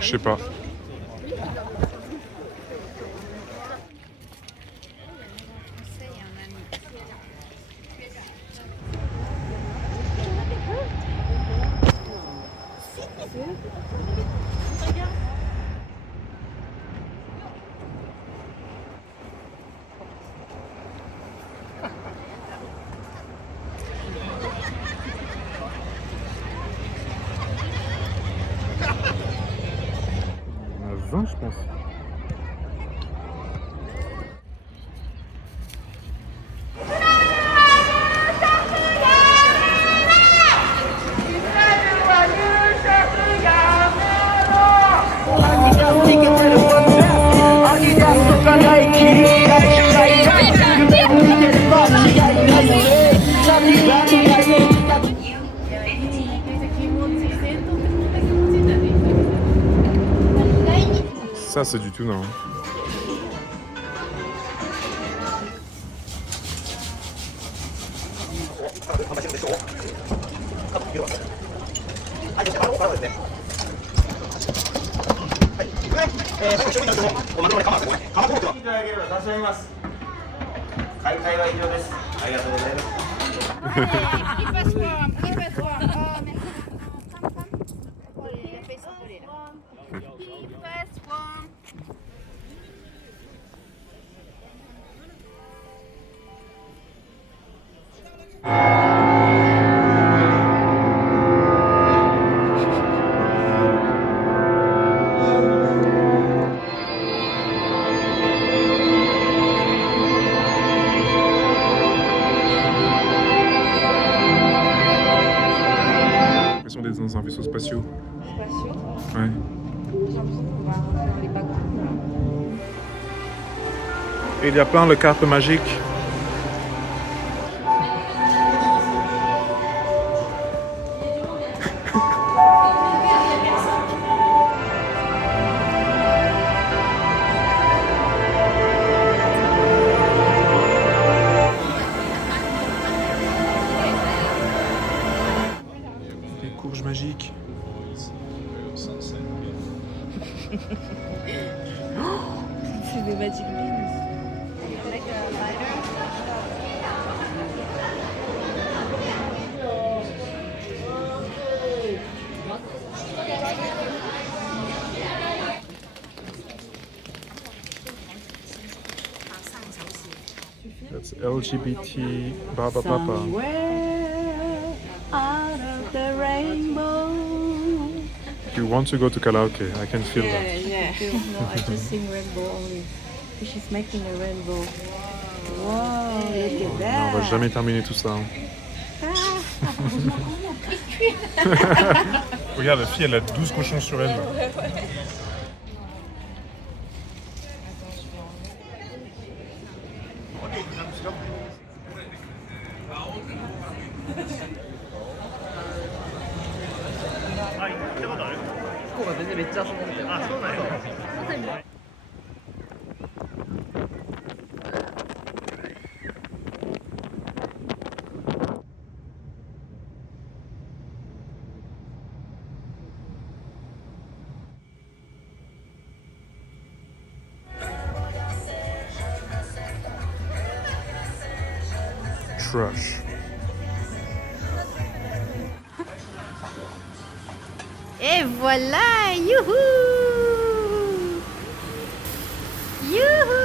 Je sais pas. On a 20, je pense. Ça, c'est du tout non. L'impression d'être dans un vaisseau spatial. Ouais. Et il y a plein de cartes magiques. Des courges magiques. C'est des Magic Beans. That's LGBT Baba Papa. Somewhere out of the rainbow. You want to go to karaoke? I can feel that. Yeah. No, I just sing rainbow only. She's making a rainbow. Wow, look at On that. va jamais terminer tout ça. Hein. Regarde, la fille, elle a 12 cochons sur elle. Trash. Et voilà, youhou! Youhou!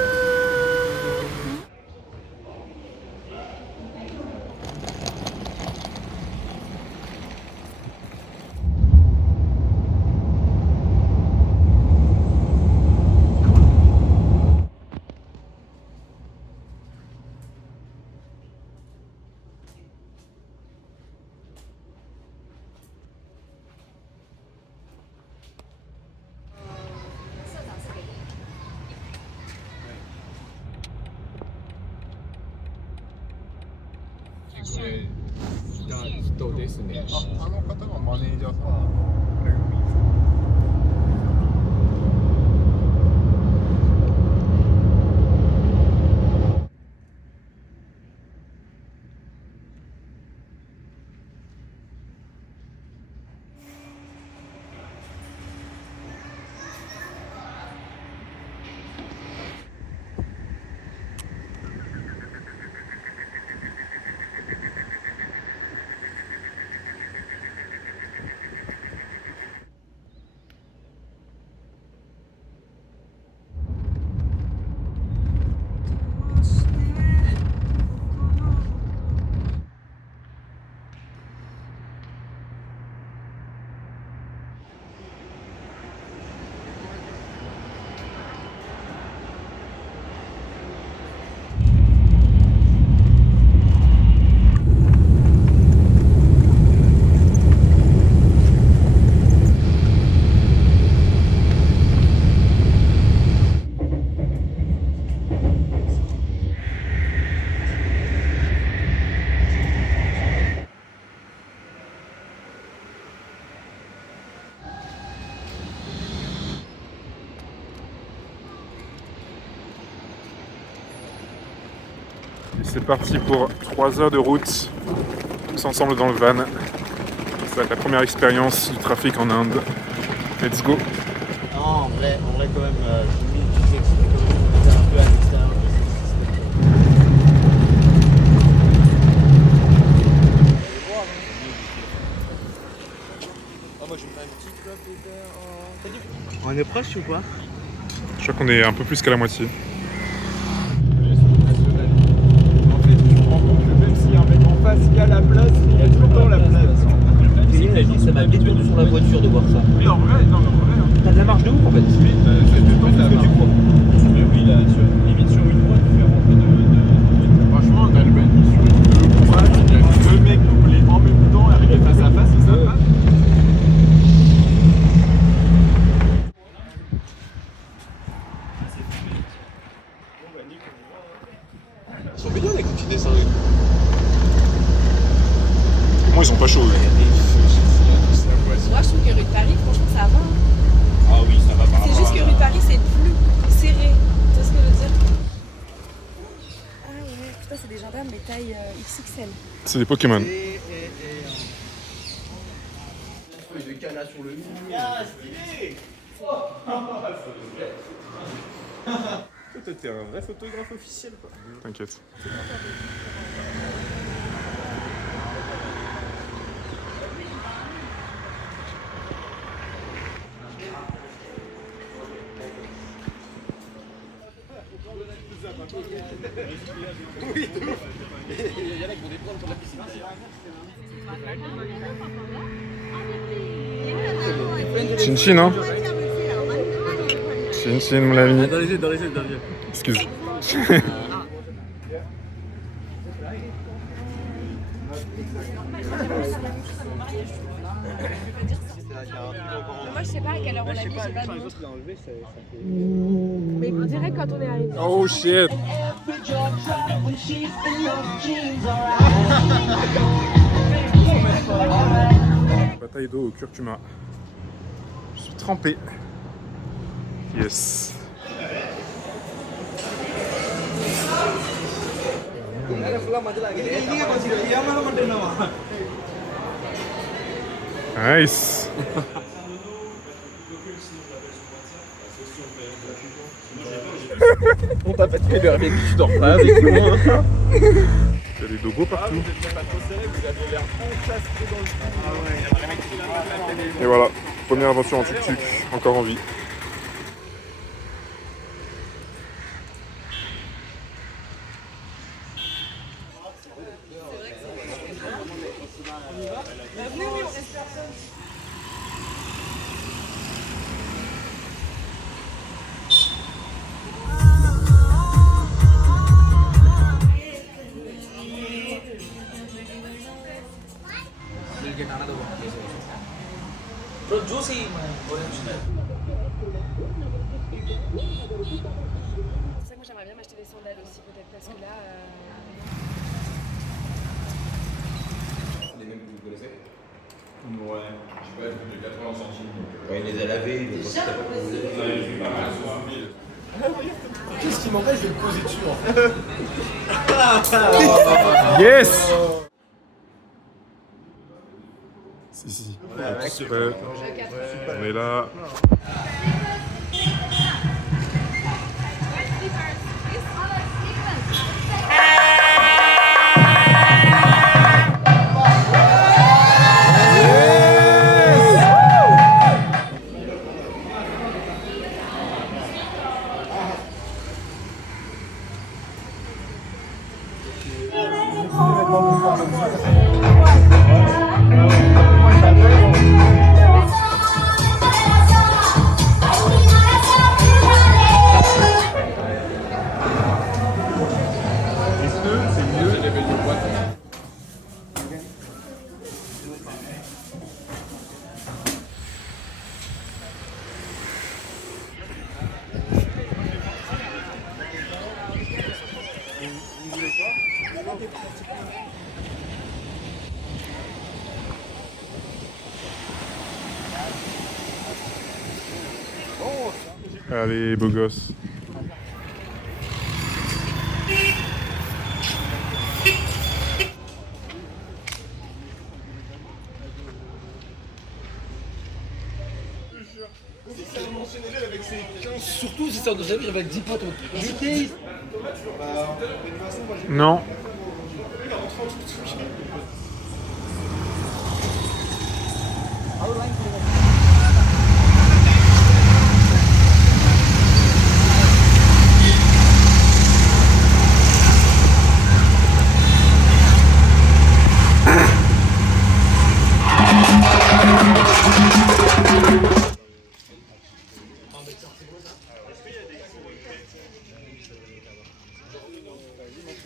C'est parti pour 3 heures de route, tous ensemble dans le van. Ça va être la première expérience du trafic en Inde. Let's go. Non, en vrai quand même, limite, tu sais que c'était quand même on était un peu à l'extérieur. Moi je me fais une petite clope de... On est proche ou quoi? Je crois qu'on est un peu plus qu'à la moitié. En fait, tu te rends compte que même s'il y a un mec en face qui a la place, il y a tout le temps la place. Ça m'a détendu sur la voiture de voir ça. Oui, en vrai, non, mais en vrai. T'as de la marge de ouf en fait. Oui, c'est tout le temps ce que tu crois. Mais oui, là, limite sur une voie, tu fais rentrer de... Franchement, on a le même sur une voie, il y a 2 mecs doublés en même temps, arrivés face à face, c'est sympa. Ils sont mignons les petits dessins. Moi, ils sont pas chauds. Moi, je trouve que rue de Paris, franchement, ça va. Ah oui, ça va par C'est juste que rue de Paris, c'est plus serré. Tu vois ce que je veux dire? Ah ouais, putain, c'est des gendarmes, mais taille XXL. C'est des Pokémon. de canard sur le mur. Ah, stylé. Toi, t'es un vrai photographe officiel, quoi. T'inquiète. Oui, de ouf. Il y en a qui vont des prendre sur la piscine. Chin chin, hein. Chin chin, mon ami. Dans les yeux, dans les yeux, dans les yeux. Excuse. Moi, je sais pas à quelle heure on l'a mis, j'ai pas vu. Mais direct quand on est arrivé. Oh shit. Bataille d'eau au curcuma. Je suis trempé. Yes. Nice. On t'a pas de fait avec tu dors pas avec nous. Hein. Il y a des dogos partout. Et voilà, première aventure en tuk-tuk, encore en vie. Bro, juicy. C'est ça que moi j'aimerais bien m'acheter des sandales aussi peut-être parce que là... Les mêmes que vous connaissez? Ouais. Je sais pas, de 80 centimes. Quand il les a lavés, il les a Qu'est-ce qui m'empêche de me poser dessus en fait? Yes. Si. Super. On est là. Allez, beau gosse. Surtout si ça doit servir avec 10 potes. Non.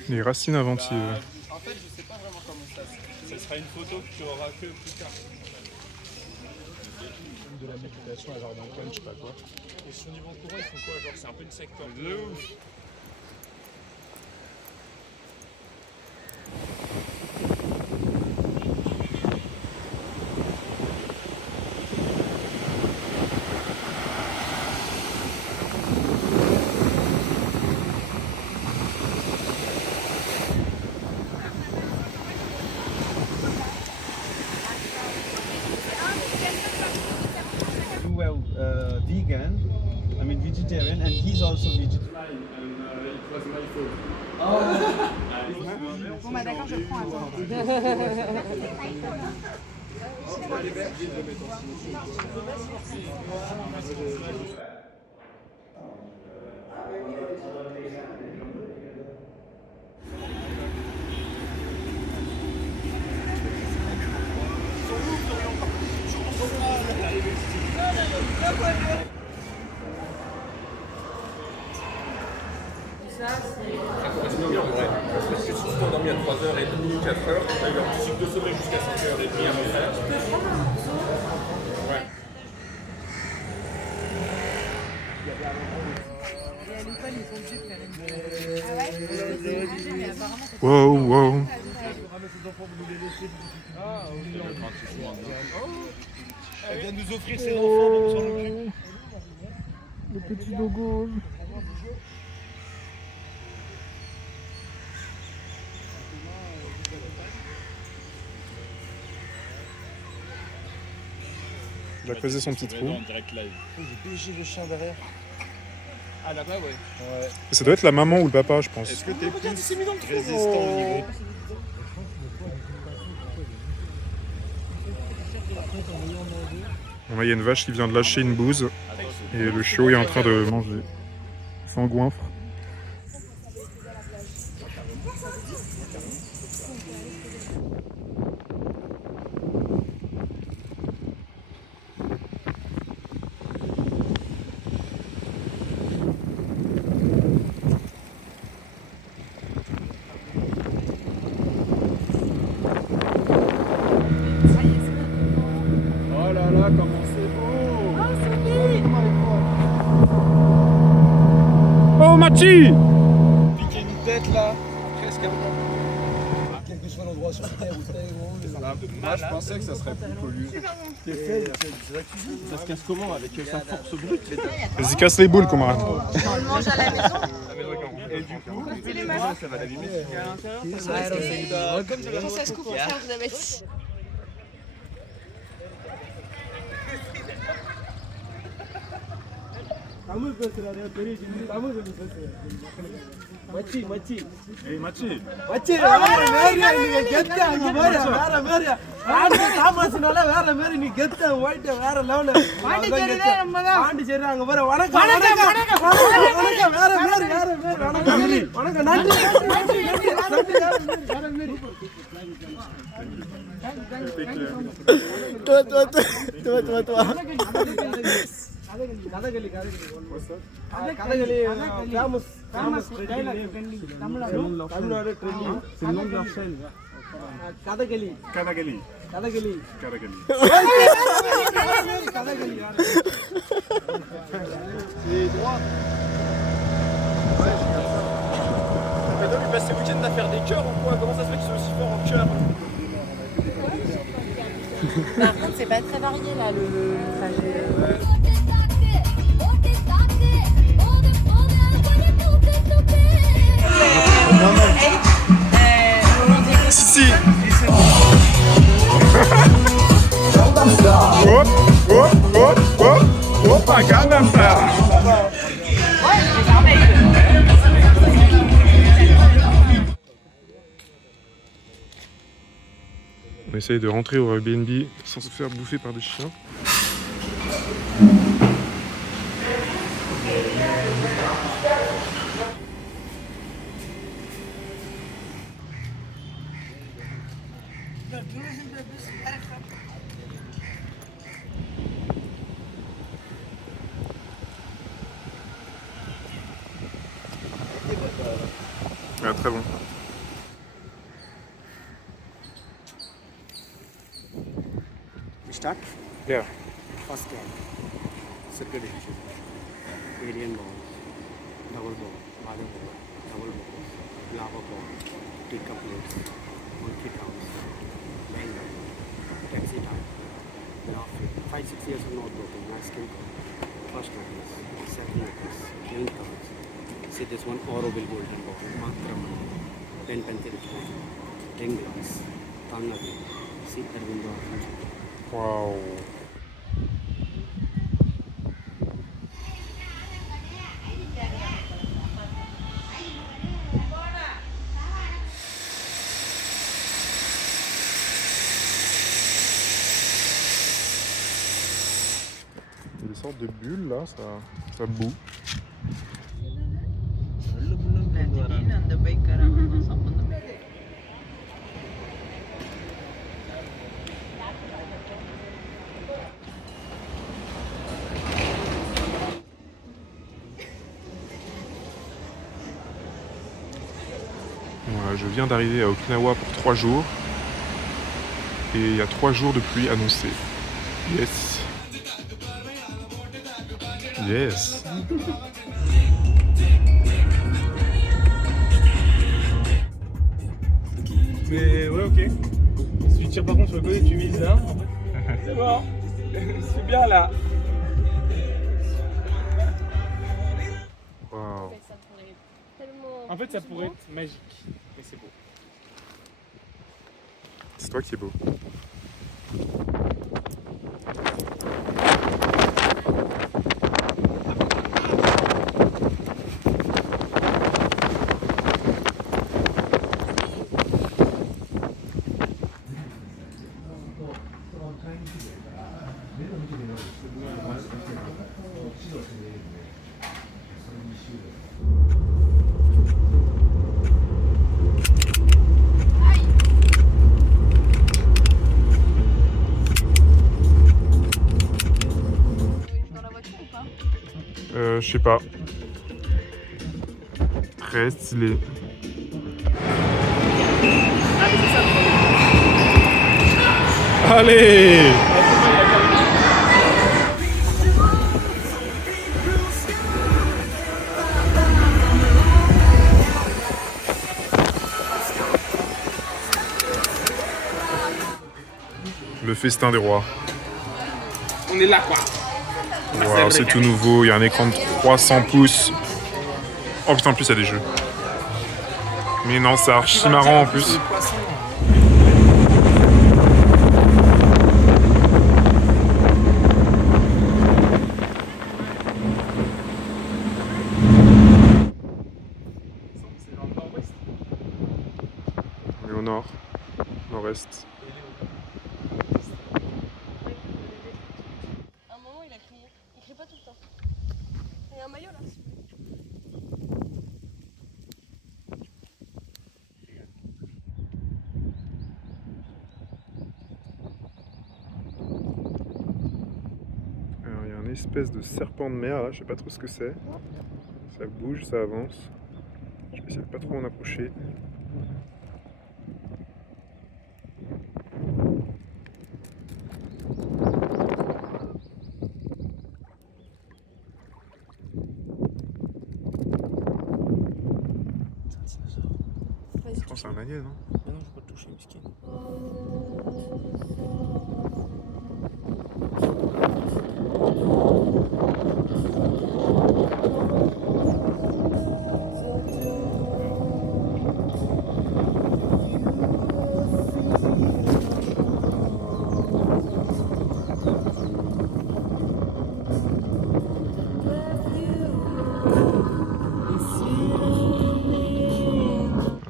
Les racines inventives. En fait, je sais pas vraiment comment ça se fait. Ce sera une photo que tu auras que plus tard. De la manipulation à genre d'un coin, je sais pas quoi. Et sur niveau courant, ils font quoi? Genre, c'est un peu une secte. De ouf! Vegan, I mean vegetarian, and he's also vegetarian. Bon bah d'accord, je prends un temps. Parce que si tu t'endormis à 3h30, 4h, tu as eu un petit cycle de sommeil jusqu'à 5h30 à peu près. Ouais. Wow, wow. Elle vient nous offrir ses enfants, donc s'en occupe. Le petit dogo. Il a creusé son petit trou. J'ai pêché le chien derrière. Ah là-bas, ouais. Ouais. Et ça doit être la maman ou le papa, je pense. Est-ce que t'es plus Résistant au niveau. Bon, là, il y a une vache qui vient de lâcher une bouse. Et le chiot est en train de manger. Sans goinfre. Oh là là, comment c'est beau! Oh, Machi! Piquer une tête là, presque un peu. Quel que soit l'endroit sur Terre ou Terre, Moi, je pensais que ça serait plus pollué. c'est fait, c'est là que tu dis. Ça se casse comment? Avec sa force brute? Vas-y, casse les boules, camarade. On le mange à la maison. Et du coup, ça va l'abîmer. Quand ça se coupe en fer, vous avez dit. மச்சி மச்சி ஏய் மச்சி மச்சி வேற வேற நீங்க கெத்த அங்க வேற வேற வேற ஆண்டி தாமஸ்னால வேற வேற நீ கெத்த ஒயிட் வேற லெவல் பாண்டிச்சேரில நம்ம தான் பாண்டிச்சேரி அங்க வேற வணக்கம் வணக்கம் வணக்கம் வேற வேற வேற வேற வணக்கம் வணக்கம் நன்றி நன்றி நன்றி நன்றி வேற மேரி தோ கதகளி கதகளி ஃபேமஸ் ஃபேமஸ் தமிழ்நாடு ட்ரெண்டிங் சில்லம் லாஸ்டைல் கதகளி கதகளி கதகளி கதகளி Kathakali Mais toi, il passe ses week-ends à faire des chœurs ou quoi? Comment ça se fait qu'ils sont aussi forts en chœur? Par contre, c'est pas très varié là le trajet. Si. Hop, hop, hop, hop, hop. essaye de rentrer au Airbnb sans se faire bouffer par des chiens. Ah, très bon. Start? Yeah. First game. Circuit division. Alien balls. Double ball. Water ball. Double balls. Lava ball. Teacup plates. Monkey towns. Bang. Taxi time. Laughing. 5-6 years of not broken. Nice skill. First necklace. Second necklace. Main cards. See this one Auroville golden ball. Makraman. 10 pencil stone. Ring glass. Tangavi. See Arvindo Arvind. Waouh. Des sortes de bulles là, ça boue. Voilà, je viens d'arriver à Okinawa pour 3 jours. Et il y a 3 jours de pluie annoncée. Yes. Yes. Mais ouais, ok. Si tu tires par contre sur le côté, tu vises là. C'est bon. C'est bien là. Waouh. En fait, ça pourrait être magique. Mais c'est beau. C'est toi qui es beau. Je sais pas. Très stylé. Allez! Le festin des rois. On est là quoi. Wow, c'est tout nouveau, il y a un écran de 300 pouces. Oh putain, en plus il y a des jeux. Mais non, c'est archi marrant en plus. On est au nord, nord-est. À un moment, il a crié. Il crie pas tout le temps. Il y a un maillot là. Alors il y a une espèce de serpent de mer là, je sais pas trop ce que c'est. Ça bouge, ça avance. Je vais essayer de pas trop en approcher. Je pense que c'est un alien, non? Mais non, je peux pas le toucher, miskin.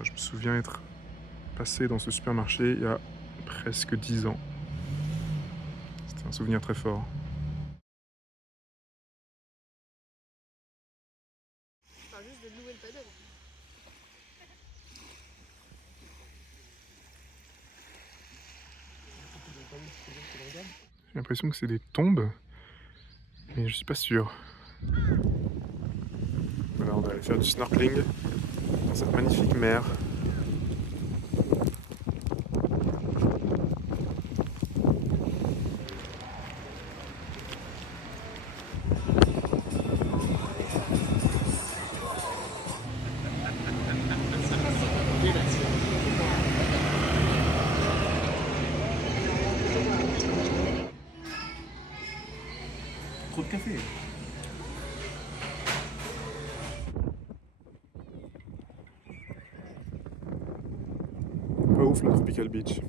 Je me souviens être passé dans ce supermarché il y a presque 10 ans. C'était un souvenir très fort. Je parle juste de louer le paddle. J'ai l'impression que c'est des tombes, mais je suis pas sûr. Voilà, on va aller faire du snorkeling dans cette magnifique mer. Trop de café. Pas ouf la Tropical Beach. C'est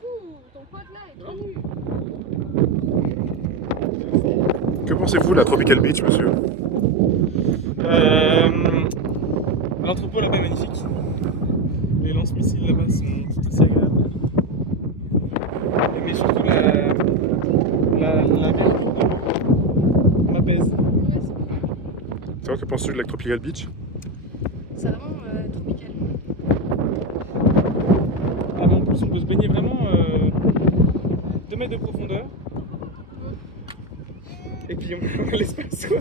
fou, ton pote là est trop nu. Que pensez-vous de la Tropical Beach, monsieur? L'entrepôt là-bas est magnifique. Les lance-missiles là-bas sont tout aussi agréables. Mais surtout la vie autour de moi m'apaise. C'est vrai, que penses-tu de la Tropical Beach? C'est vraiment tropical. Ah ben, en plus, on peut se baigner vraiment 2 mètres de profondeur. Et puis on a l'espace quoi.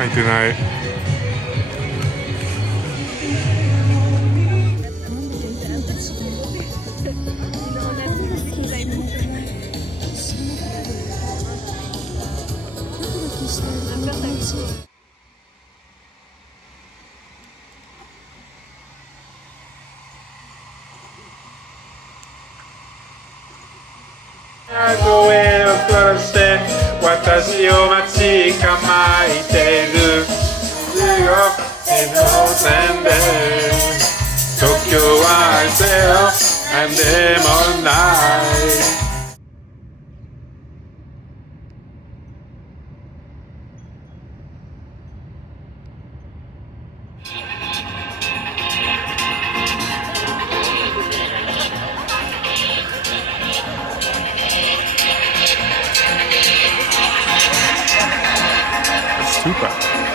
Hi, tonight. Super.